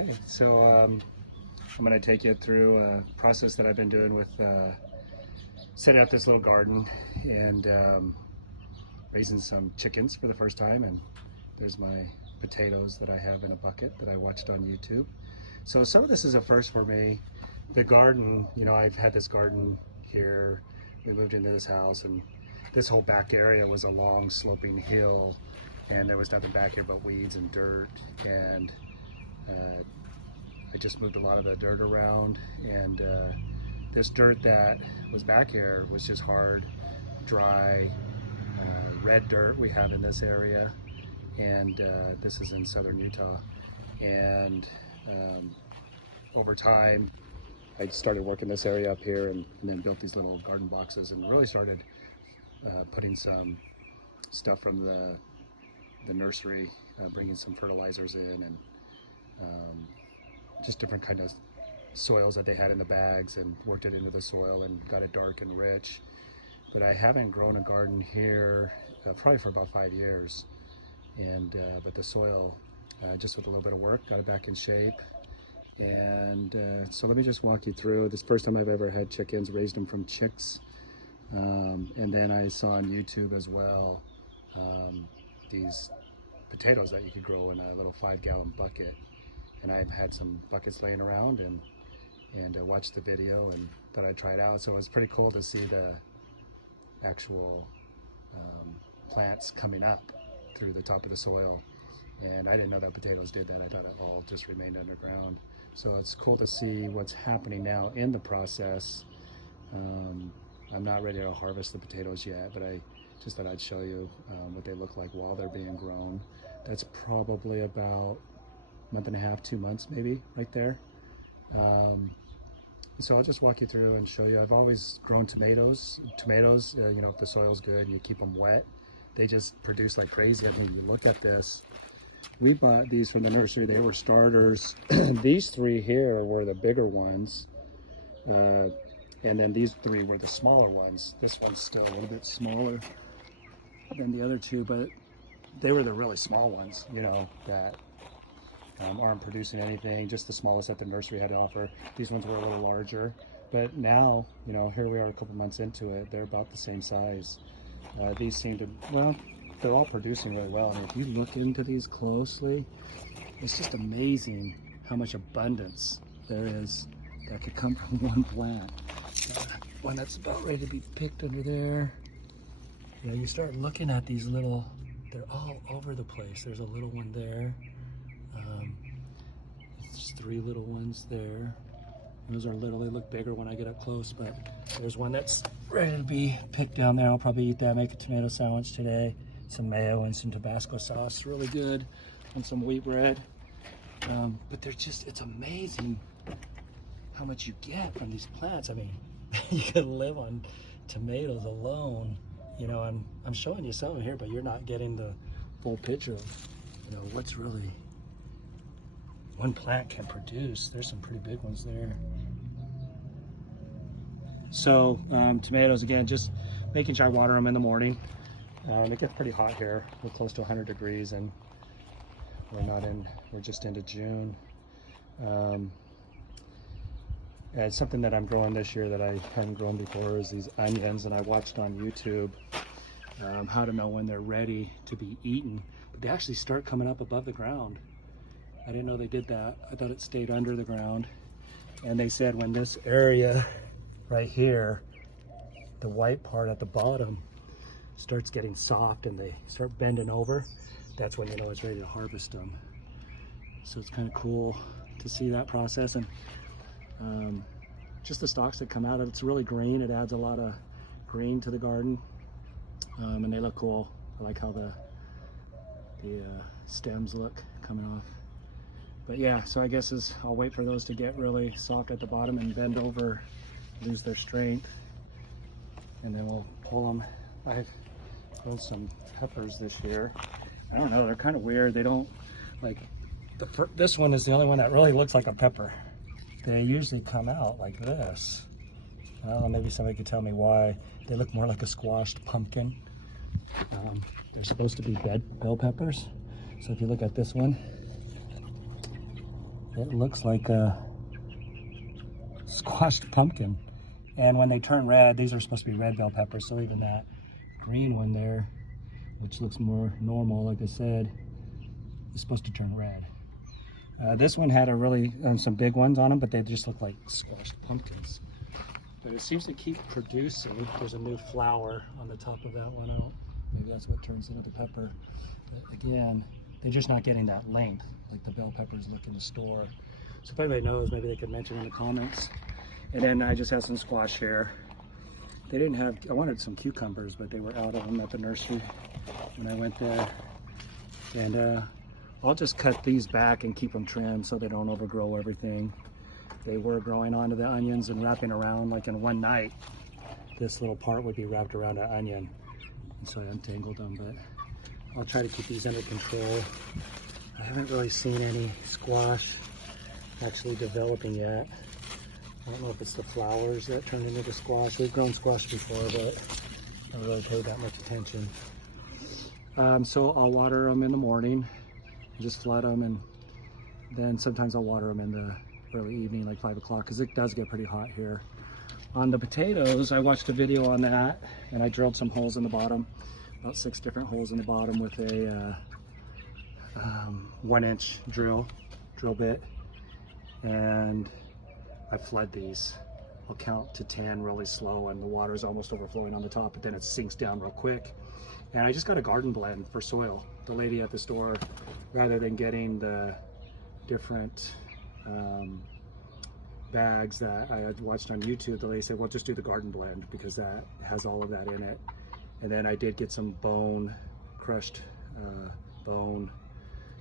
Okay, so I'm going to take you through a process that I've been doing with setting up this little garden and raising some chickens for the first time. And there's my potatoes that I have in a bucket that I watched on YouTube. So some of this is a first for me. The garden, you know, I've had this garden here. We moved into this house, and this whole back area was a long sloping hill, and there was nothing back here but weeds and dirt. And I just moved a lot of the dirt around, and this dirt that was back here was just hard, dry, red dirt we have in this area, and this is in southern Utah. And over time, I started working this area up here, and then built these little garden boxes, and really started putting some stuff from the nursery, bringing some fertilizers in, and just different kind of soils that they had in the bags, and worked it into the soil and got it dark and rich. But I haven't grown a garden here probably for about 5 years, and but the soil, just with a little bit of work, got it back in shape. And so let me just walk you through. This first time I've ever had chickens, raised them from chicks, and then I saw on YouTube as well these potatoes that you could grow in a little 5-gallon bucket. And I've had some buckets laying around, and watched the video and thought I'd try it out. So it was pretty cool to see the actual plants coming up through the top of the soil. And I didn't know that potatoes did that. I thought it all just remained underground. So it's cool to see what's happening now in the process. I'm not ready to harvest the potatoes yet, but I just thought I'd show you what they look like while they're being grown. That's probably about month and a half, 2 months maybe, right there. So I'll just walk you through and show you. I've always grown tomatoes. Tomatoes, you know, if the soil's good and you keep them wet, they just produce like crazy. I mean, you look at this. We bought these from the nursery. They were starters. These 3 here were the bigger ones. And then these 3 were the smaller ones. This one's still a little bit smaller than the other 2, but they were the really small ones, you know, that aren't producing anything, just the smallest that the nursery had to offer. These ones were a little larger, but now, you know, here we are a couple months into it, they're about the same size. These seem to, well, they're all producing really well. I mean, if you look into these closely, it's just amazing how much abundance there is that could come from one plant. One that's about ready to be picked under there. You know, you start looking at these little, they're all over the place. There's a little one there. There's 3 little ones there. Those are little, they look bigger when I get up close, but there's one that's ready to be picked down there. I'll probably eat that, make a tomato sandwich today. Some mayo and some Tabasco sauce, really good, and some wheat bread. But they're just, it's amazing how much you get from these plants. I mean, you could live on tomatoes alone. You know, I'm showing you some here, but you're not getting the full picture of, you know, what's really one plant can produce. There's some pretty big ones there. So tomatoes, again, just making sure I water them in the morning. It gets pretty hot here. We're close to 100 degrees, and we're just into June. And something that I'm growing this year that I hadn't grown before is these onions, and I watched on YouTube how to know when they're ready to be eaten. But they actually start coming up above the ground. I didn't know they did that. I thought it stayed under the ground. And they said when this area right here, the white part at the bottom, starts getting soft and they start bending over, that's when you know it's ready to harvest them. So it's kind of cool to see that process. And just the stalks that come out of it's really green. It adds a lot of green to the garden, and they look cool. I like how the stems look coming off. But yeah, so I guess I'll wait for those to get really soft at the bottom and bend over, lose their strength, and then we'll pull them. I've grown some peppers this year. I don't know, they're kind of weird. They don't, like, this one is the only one that really looks like a pepper. They usually come out like this. I don't know, maybe somebody could tell me why. They look more like a squashed pumpkin. They're supposed to be bell peppers. So if you look at this one, It looks like a squashed pumpkin. And when they turn red, these are supposed to be red bell peppers, so even that green one there, which looks more normal, like I said, is supposed to turn red. This one had a really some big ones on them, but they just look like squashed pumpkins. But it seems to keep producing. There's a new flower on the top of that one out. Maybe that's what turns into the pepper. But again, they're just not getting that length like the bell peppers look in the store. So if anybody knows, maybe they could mention in the comments. And then I just have some squash here. They didn't have, I wanted some cucumbers, but they were out of them at the nursery when I went there. And I'll just cut these back and keep them trimmed so they don't overgrow everything. They were growing onto the onions and wrapping around, like in one night, this little part would be wrapped around an onion. And so I untangled them, but I'll try to keep these under control. I haven't really seen any squash actually developing yet. I don't know if it's the flowers that turn into the squash. We've grown squash before, but I haven't really paid that much attention. So I'll water them in the morning, just flood them, and then sometimes I'll water them in the early evening, like 5 o'clock, because it does get pretty hot here. On the potatoes, I watched a video on that, and I drilled some holes in the bottom, about 6 different holes in the bottom with a 1-inch drill bit, and I flood these. I'll count to 10 really slow, and the water's almost overflowing on the top, but then it sinks down real quick. And I just got a garden blend for soil. The lady at the store, rather than getting the different bags that I had watched on YouTube, the lady said, well, just do the garden blend because that has all of that in it. And then I did get some crushed bone,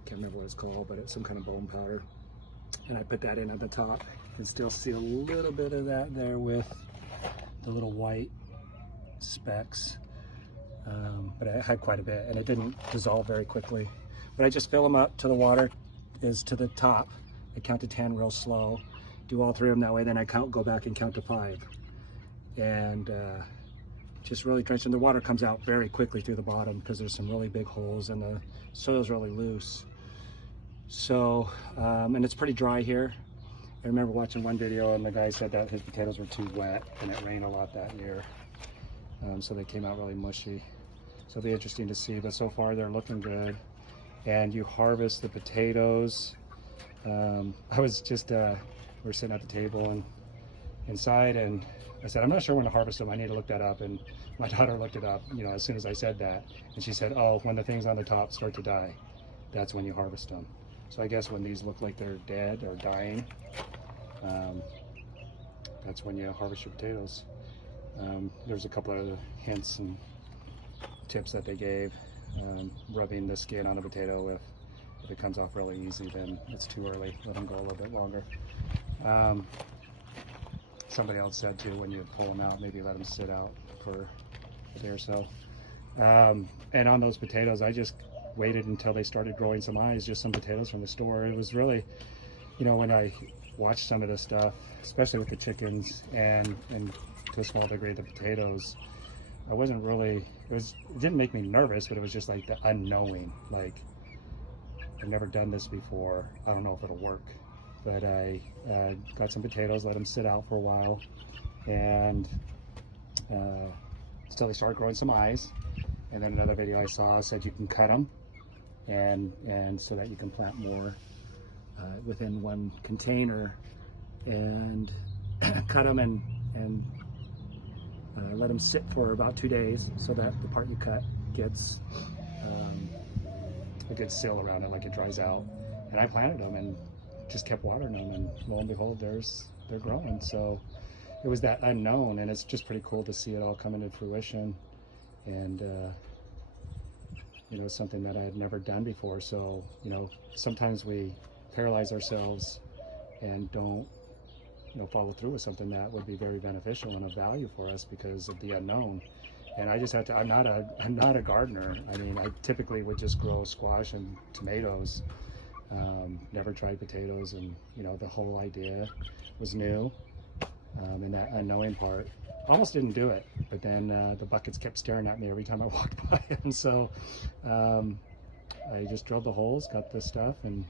can't remember what it's called, but it's some kind of bone powder. And I put that in at the top. You can still see a little bit of that there with the little white specks. But I had quite a bit, and it didn't dissolve very quickly. But I just fill them up till the water is to the top. I count to 10 real slow. Do all 3 of them that way, then I go back and count to 5. And just really drench, and the water comes out very quickly through the bottom because there's some really big holes and the soil's really loose. So, and it's pretty dry here. I remember watching one video and the guy said that his potatoes were too wet and it rained a lot that year. So they came out really mushy. So it'll be interesting to see, but so far they're looking good. And you harvest the potatoes. I was just, we're sitting at the table and inside, and I said, I'm not sure when to harvest them. I need to look that up. And my daughter looked it up, you know, as soon as I said that. And she said, oh, when the things on the top start to die, that's when you harvest them. So I guess when these look like they're dead or dying, that's when you harvest your potatoes. There's a couple of hints and tips that they gave. Rubbing the skin on a potato, if it comes off really easy, then it's too early. Let them go a little bit longer. Somebody else said too, when you pull them out, maybe let them sit out for a day or so. And on those potatoes, I just waited until they started growing some eyes, just some potatoes from the store. It was really, you know, when I watched some of this stuff, especially with the chickens and to a small degree the potatoes, I wasn't really, it didn't make me nervous, but it was just like the unknowing. Like, I've never done this before. I don't know if it'll work. But I got some potatoes, let them sit out for a while, and until they started growing some eyes. And then another video I saw said you can cut them, and so that you can plant more within one container, and cut them and let them sit for about 2 days so that the part you cut gets a good seal around it, like it dries out. And I planted them and just kept watering them, and lo and behold, they're growing. So it was that unknown, and it's just pretty cool to see it all come into fruition. And you know, something that I had never done before. So, you know, sometimes we paralyze ourselves and don't, you know, follow through with something that would be very beneficial and of value for us because of the unknown. And I just had to, I'm not a gardener. I mean, I typically would just grow squash and tomatoes. Never tried potatoes, and you know, the whole idea was new, and that unknowing part. Almost didn't do it, but then the buckets kept staring at me every time I walked by, and so I just drilled the holes, got this stuff, and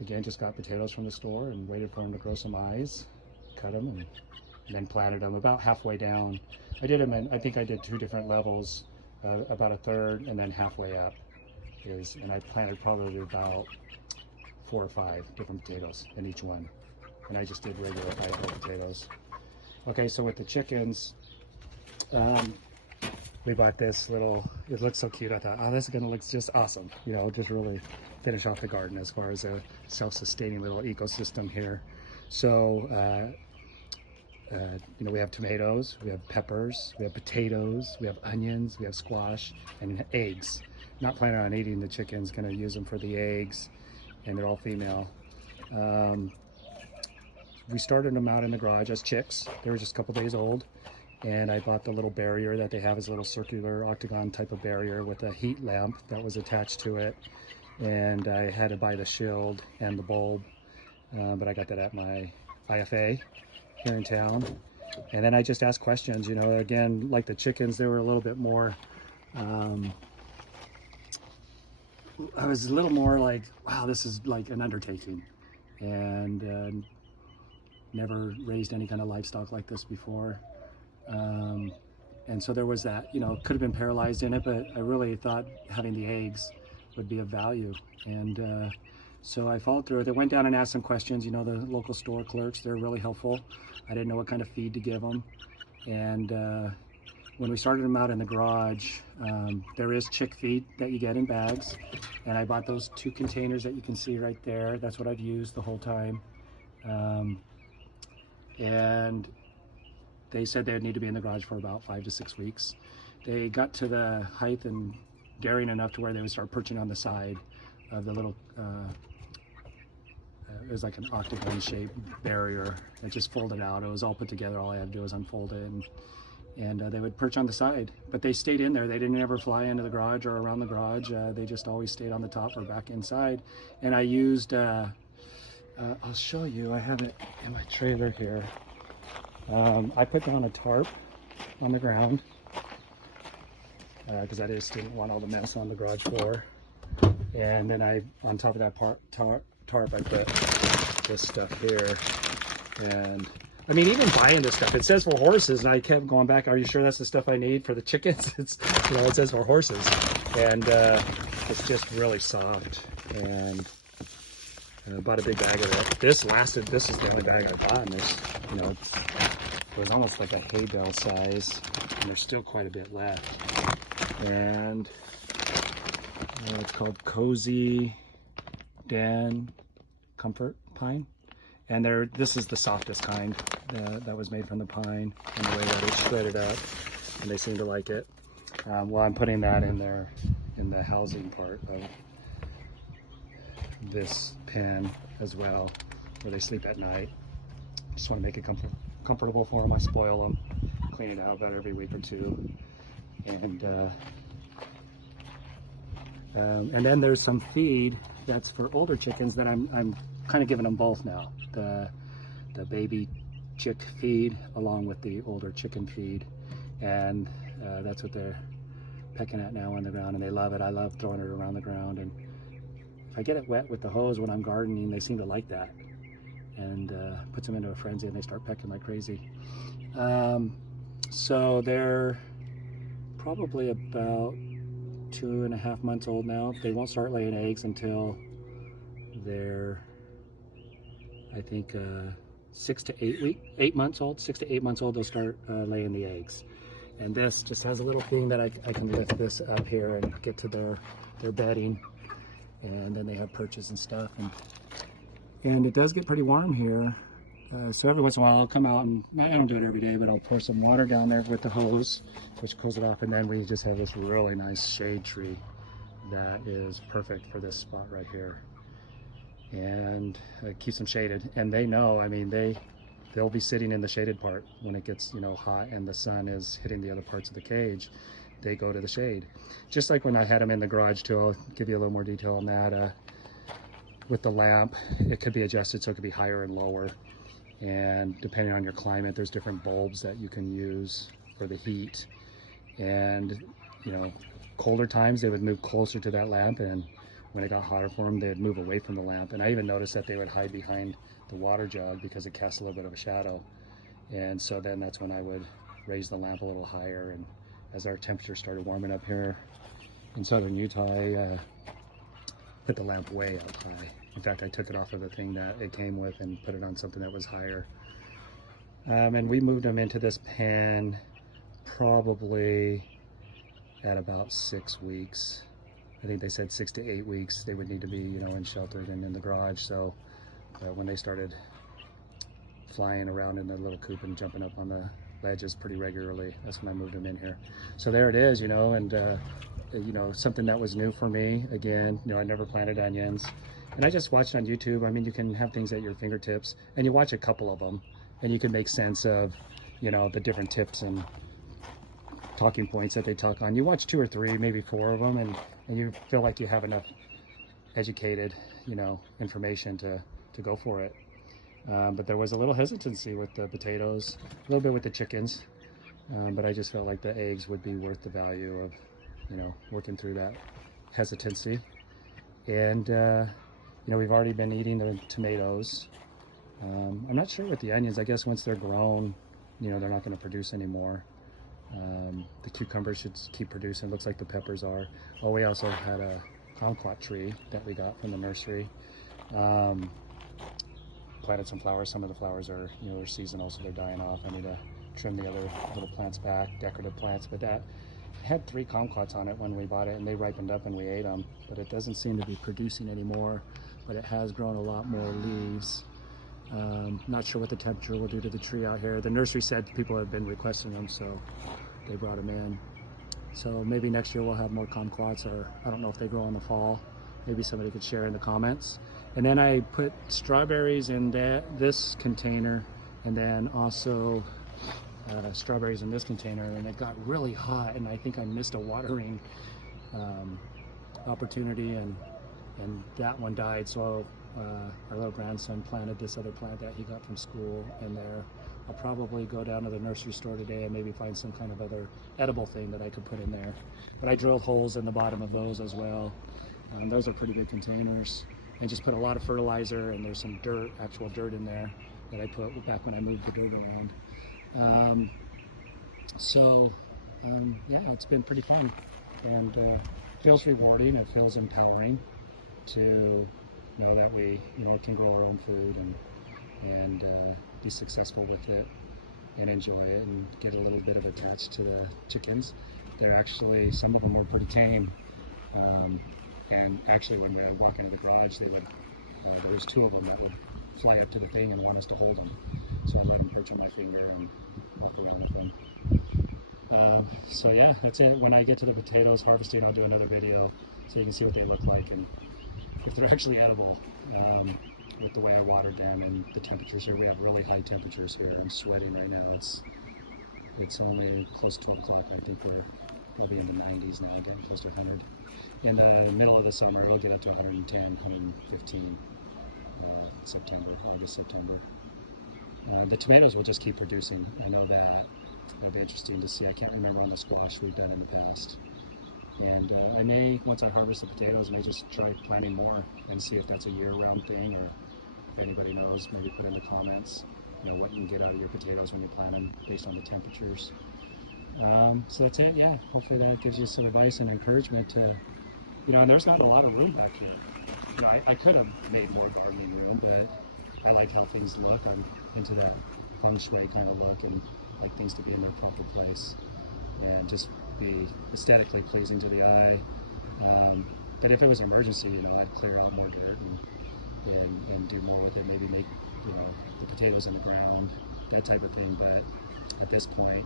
again, just got potatoes from the store and waited for them to grow some eyes, cut them, and then planted them about halfway down. I did them in, I think I did 2 different levels, about a third and then halfway up and I planted probably about 4 or 5 different potatoes in each one. And I just did regular Idaho potatoes. Okay, so with the chickens, we bought this little, it looks so cute. I thought, oh, this is gonna look just awesome. You know, just really finish off the garden as far as a self-sustaining little ecosystem here. So, you know, we have tomatoes, we have peppers, we have potatoes, we have onions, we have squash, and eggs. Not planning on eating the chickens, gonna use them for the eggs, and they're all female. We started them out in the garage as chicks. They were just a couple days old, and I bought the little barrier that they have, is a little circular octagon type of barrier with a heat lamp that was attached to it, and I had to buy the shield and the bulb, but I got that at my IFA here in town. And then I just asked questions, you know, again, like the chickens, they were a little bit more, I was a little more like, wow, this is like an undertaking, and never raised any kind of livestock like this before. And so there was that, you know, could have been paralyzed in it, but I really thought having the eggs would be of value. And so I followed through it. I went down and asked some questions. You know, the local store clerks, they're really helpful. I didn't know what kind of feed to give them. And when we started them out in the garage, there is chick feed that you get in bags. And I bought those 2 containers that you can see right there. That's what I've used the whole time. And they said they would need to be in the garage for about 5 to 6 weeks. They got to the height and daring enough to where they would start perching on the side of the little, it was like an octagon shaped barrier. It just folded out. It was all put together. All I had to do was unfold it, and they would perch on the side. But they stayed in there. They didn't ever fly into the garage or around the garage. They just always stayed on the top or back inside. And I used, I'll show you, I have it in my trailer here. I put down a tarp on the ground because I just didn't want all the mess on the garage floor. And then on top of that tarp, I put this stuff here. And I mean, even buying this stuff, it says for horses, and I kept going back, are you sure that's the stuff I need for the chickens? It's, you know, it says for horses. And it's just really soft. And I bought a big bag of it. This is the only bag I bought, and there's, you know, it was almost like a hay bale size, and there's still quite a bit left. And it's called Cozy Den Comfort Pine, and this is the softest kind that was made from the pine, and the way that it's shredded up, and they seem to like it. Well, I'm putting that in there in the housing part of this pen as well, where they sleep at night. Just want to make it comfortable for them. I spoil them, clean it out about every week or 2, and then there's some feed that's for older chickens that I'm kind of giving them both now. The baby chick feed along with the older chicken feed, and that's what they're pecking at now on the ground, and they love it. I love throwing it around the ground, and if I get it wet with the hose when I'm gardening, they seem to like that, and puts them into a frenzy, and they start pecking like crazy. So they're probably about 2.5 months old now. They won't start laying eggs until they're, I think, 6 to 8 months old. 6 to 8 months old, they'll start laying the eggs. And this just has a little thing that I can lift this up here and get to their bedding. And then they have perches and stuff. And it does get pretty warm here. So every once in a while I'll come out, and I don't do it every day, but I'll pour some water down there with the hose, which cools it off, and then we just have this really nice shade tree that is perfect for this spot right here. And it keeps them shaded, and they know, I mean, they'll be sitting in the shaded part when it gets, you know, hot and the sun is hitting the other parts of the cage. They go to the shade. Just like when I had them in the garage too. I'll give you a little more detail on that. With the lamp, it could be adjusted so it could be higher and lower. And depending on your climate, there's different bulbs that you can use for the heat. And, you know, colder times, they would move closer to that lamp, and when it got hotter for them, they'd move away from the lamp. And I even noticed that they would hide behind the water jug because it casts a little bit of a shadow. And so then that's when I would raise the lamp a little higher. And as our temperature started warming up here in southern Utah, I put the lamp way up high. In fact, I took it off of the thing that it came with and put it on something that was higher. And we moved them into this pen probably at about 6 weeks. I think they said 6 to 8 weeks they would need to be, you know, in sheltered and in the garage. So when they started flying around in the little coop and jumping up on the ledges pretty regularly, that's when I moved them in here. So there it is, you know, and you know, something that was new for me. Again, you know, I never planted onions, and I just watched on YouTube. I mean, you can have things at your fingertips, and you watch a couple of them, and you can make sense of, you know, the different tips and talking points that they talk on. You watch 2 or 3, maybe 4 of them, and you feel like you have enough educated, you know, information to go for it. But there was a little hesitancy with the potatoes, a little bit with the chickens, but I just felt like the eggs would be worth the value of, you know, working through that hesitancy. And you know, we've already been eating the tomatoes. I'm not sure with the onions. I guess once they're grown, you know, they're not going to produce anymore. The cucumbers should keep producing. Looks like the peppers are. Oh, we also had a kumquat tree that we got from the nursery. Planted some flowers. Some of the flowers are, you know, they're seasonal, so they're dying off. I need to trim the other little plants back, decorative plants. But that had 3 kumquats on it when we bought it, and they ripened up and we ate them. But it doesn't seem to be producing anymore. But it has grown a lot more leaves. Not sure what the temperature will do to the tree out here. The nursery said people have been requesting them, so they brought them in. So maybe next year we'll have more kumquats, or I don't know if they grow in the fall. Maybe somebody could share in the comments. And then I put strawberries in this container, and then also strawberries in this container, and it got really hot, and I think I missed a watering opportunity, and that one died. So our little grandson planted this other plant that he got from school in there. I'll probably go down to the nursery store today and maybe find some kind of other edible thing that I could put in there. But I drilled holes in the bottom of those as well. Those are pretty big containers. And just put a lot of fertilizer, and there's some dirt, actual dirt in there that I put back when I moved the dirt around. Yeah, it's been pretty fun, and feels rewarding. It feels empowering to know that we, you know, can grow our own food and be successful with it and enjoy it and get a little bit of attached to the chickens. They're actually, some of them were pretty tame. And actually, when we would walk into the garage, they would, there was 2 of them that would fly up to the thing and want us to hold them. So I let them perch on my finger and walk around with them. So yeah, that's it. When I get to the potatoes harvesting, I'll do another video so you can see what they look like and if they're actually edible, with the way I watered them and the temperatures here. We have really high temperatures here. I'm sweating right now. It's only close to 12 o'clock. I think we're probably in the 90s now, getting close to 100. In the middle of the summer, it'll get up to 110, 115, September, August, September. The tomatoes will just keep producing. I know that. It'll be interesting to see. I can't remember on the squash we've done in the past. And I may, once I harvest the potatoes, may just try planting more and see if that's a year-round thing, or if anybody knows, maybe put in the comments, you know, what you can get out of your potatoes when you plant them based on the temperatures. So that's it. Yeah, hopefully that gives you some advice and encouragement to, you know, and there's not a lot of room back here. You know, I could have made more gardening room, but I like how things look. I'm into that feng shui kind of look and like things to be in their proper place and just be aesthetically pleasing to the eye. But if it was an emergency, you know, I'd clear out more dirt and do more with it, maybe make, you know, the potatoes in the ground, that type of thing. But at this point,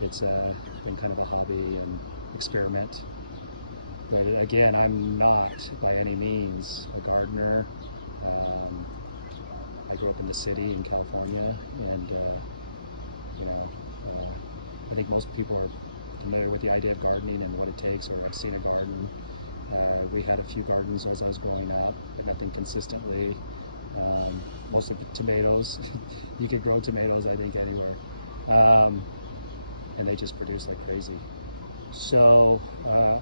it's been kind of a hobby and experiment. But again, I'm not by any means a gardener. I grew up in the city in California, and you know, I think most people are familiar with the idea of gardening and what it takes, or have seen a garden. We had a few gardens as I was growing up, but nothing consistently. Most of the tomatoes, you could grow tomatoes, I think, anywhere. And they just produce like crazy. So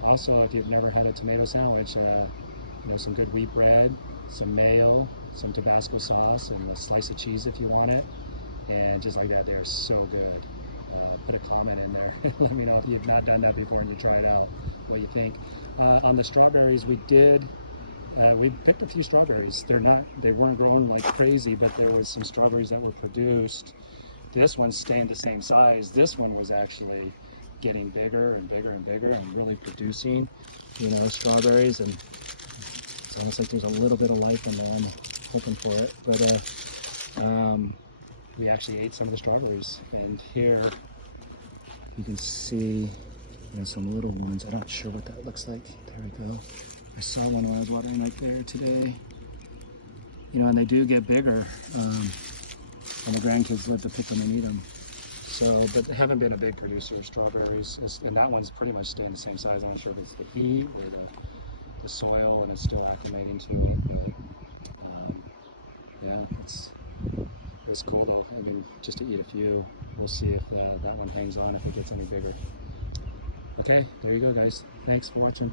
also, if you've never had a tomato sandwich, some good wheat bread, some mayo, some Tabasco sauce, and a slice of cheese if you want it. And just like that, they are so good. Put a comment in there. Let me know if you've not done that before and you try it out, what you think. On the strawberries, we picked a few strawberries. They weren't growing like crazy, but there was some strawberries that were produced. This one's staying the same size. This one was actually getting bigger and bigger and bigger and really producing, strawberries. And it's almost like there's a little bit of life in there. I'm hoping for it. But we actually ate some of the strawberries. And here you can see some little ones. I'm not sure what that looks like. There we go. I saw one when I was watering right there today. And they do get bigger. And the grandkids love to pick them and eat them. So, but they haven't been a big producer of strawberries. And that one's pretty much staying the same size. I'm not sure if it's the heat or the soil and it's still acclimating to it. But yeah, it's cool though. I mean, just to eat a few. We'll see if that one hangs on, if it gets any bigger. Okay, there you go, guys. Thanks for watching.